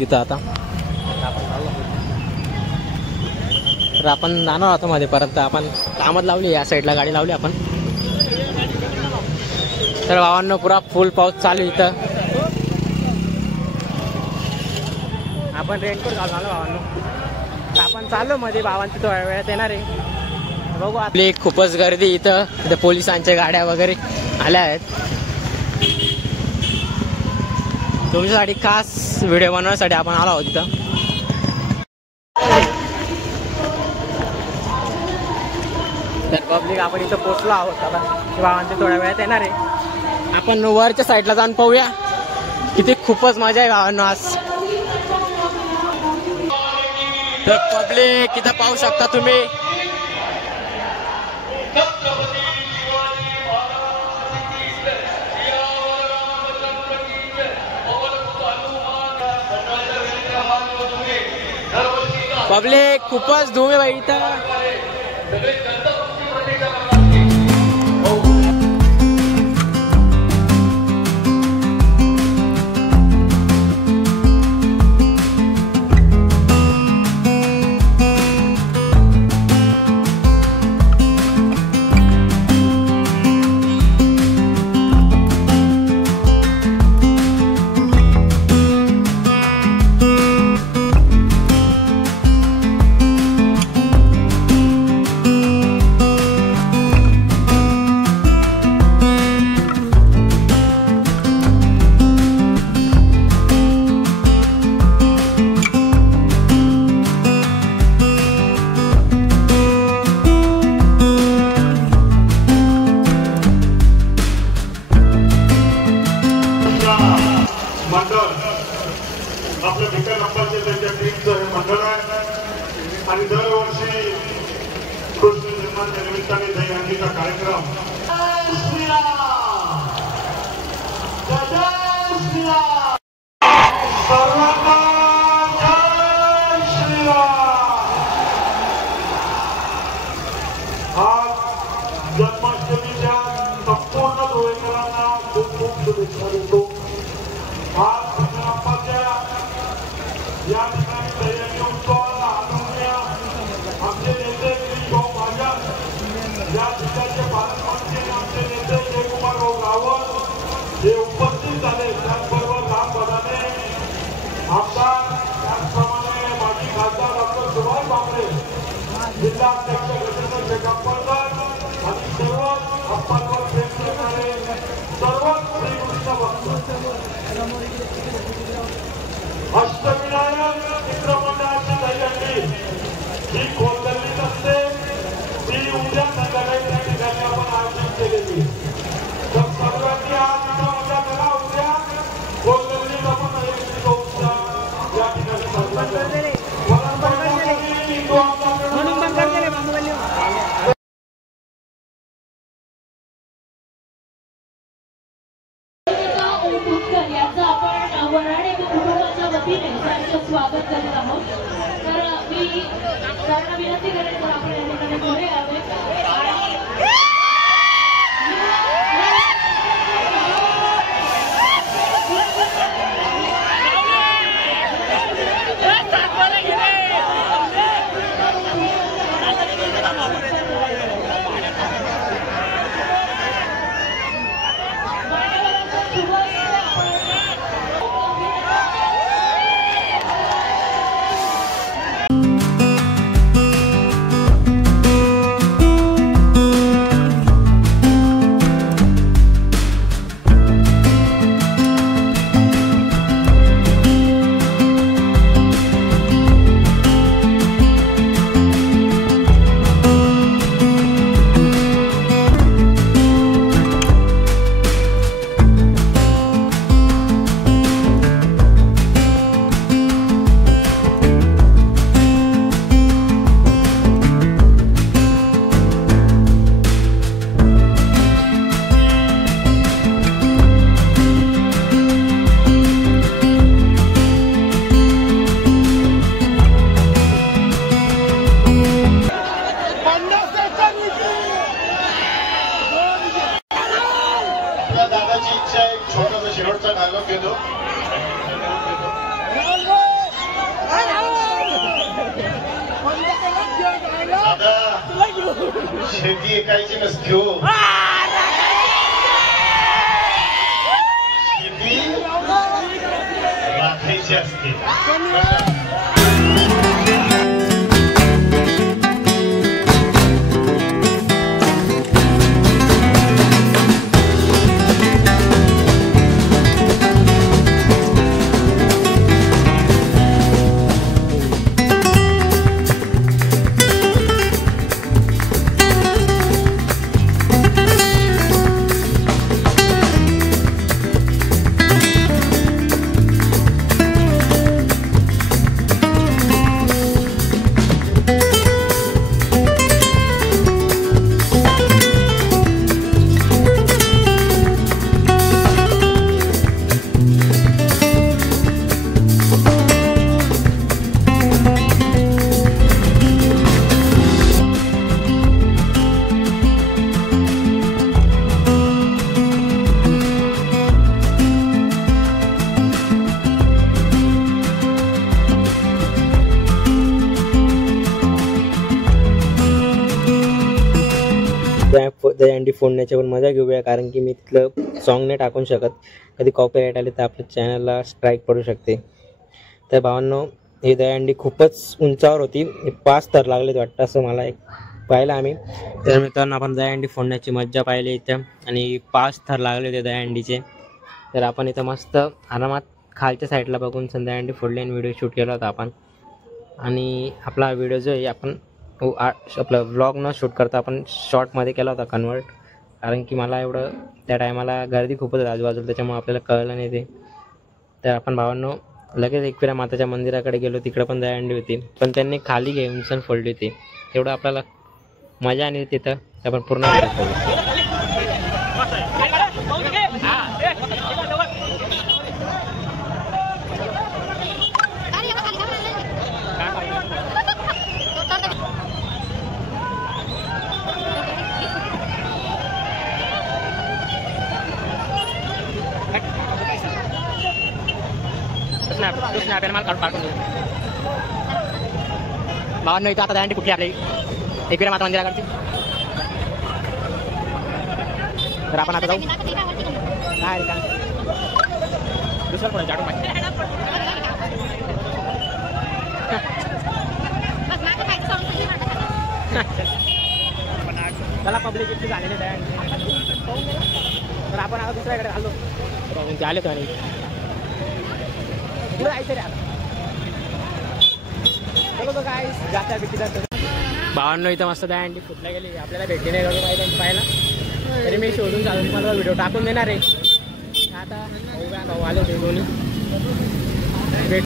तिथं आता तर आपण जाणार होतो मध्ये परत आपण कामात लावली या साईडला गाडी लावली आपण तर भावांनो पुरा फुल पाऊस चालू इथं आपण रेनकोट घालून आलो भावांनो आपण चाललो मध्ये भावांची थोड्या वेळात येणार आहे बघू आपली खूपच गर्दी इथं पोलिसांच्या गाड्या वगैरे आल्या आहेत तुमच्यासाठी खास व्हिडिओ बनवण्यासाठी आपण आलो आहोत इथं तर पब्लिक आपण इथं पोहोचलो आहोत आता भावांच्या थोड्या वेळात येणार आहे आपण वरच्या साईडला जाऊन पाहूया किती खूपच मजा आहे भावांनो आज तर पब्लिक इथं पाहू शकता तुम्ही पब्लिक खूपच धूम आहे बाई इथं आपल्या भिका नंबरचे त्यांच्या टीमचं हे मंडळ आहे आणि दरवर्षी कृष्ण जन्माच्या निमित्ताने दहीहंडीचा कार्यक्रम सर्वांना जय श्रीराम आज जन्माष्टमीच्या संपूर्ण धुळेकरांना खूप खूप शुभेच्छा देतो आज या ठिकाणी दहीहंडी उत्सवाला आणूया आमचे नेते गिरीशभाऊ महाजन या ठिकाणचे पालकमंत्री आमचे नेते जयकुमारराव रावत हे उपस्थित झाले त्याचबरोबर राम बदाने आमदार त्याचप्रमाणे माजी खासदार डॉक्टर सुभाष भामरे जिल्हा अध्यक्ष गजेंद्र शेकापकर आणि सर्व अप्पांवर प्रेम करणारे सर्व श्रीकृष्ण भक्त अष्टविनायक मित्रमंडळाची दहीहंडी ही कोलगल्लीत असते ती उद्या संध्याकाळी त्या ठिकाणी आपण आयोजित केलेली तर सर्वांनी आज इथं मजा करा उद्या कोलगल्लीत आपण दहीहंडीचा उत्साह या ठिकाणी साजरा करू स्वागत करत आहोत तर मी सर्वांना विनंती करेन तर आपण या ठिकाणी पुढे यावे दादाची इच्छा एक छोटासा शेवटचा डायलॉग घेतो शेती ऐकायची नसते हो, शेती राखायची असते. दहीहंडी फोडण्याची पण मजा घेऊया, कारण की मी तिथलं सॉन्ग नाही टाकून शकत. कधी कॉपीराईट आले तर आपल्या चॅनलला स्ट्राईक पडू शकते. तर भावांनो, ही दहीहंडी खूपच उंचावर होती. 5 थर लागलेत वाटतं असं मला एक पाहिलं आम्ही. तर मित्रांनो, आपण दहीहंडी फोडण्याची मज्जा पाहिली इथं, आणि 5 थर लागले होते दहीहंडीचे. तर आपण इथं मस्त आरामात खालच्या साईडला बघून दहीहंडी फोडली आणि व्हिडिओ शूट केला होता आपण. आणि आपला व्हिडिओ जो आहे आपण आपलं व्लॉग न शूट करता आपण शॉर्टमध्ये केला होता कन्वर्ट, कारण की मला एवढं त्या टायमाला गर्दी खूपच होती आजूबाजूला, त्याच्यामुळे आपल्याला कळलं नाही ते. तर आपण भावांनो लगेच एकविरा माताच्या मंदिराकडे गेलो. तिकडं पण दहीहंडी होती, पण त्यांनी खाली घेऊन सण फोडली होती. एवढं आपल्याला मजा आणि तिथं आपण पूर्ण भावांनो, इथं आता दहीहंडी कुठली आपली एकविरा माता मंदिराकडची. तर आपण आता जाऊ काय का दुसरं कोण जाडून त्याला पब्लिक इतकी झालेली दहीहंडी. तर आपण आता दुसऱ्याकडे घाललो. ते आले तर पुढे जायचं रे आता. चलो तो काय जाता भेटीला. भावांनो, इथं मस्त दहीहंडी फुटल्या गेली. आपल्याला भेटली नाही एवढं माहिती पाहायला, तरी मी शोधून चालून तुम्हाला व्हिडिओ टाकून देणार आहे. आता भाऊ आले ते दोन्ही भेट.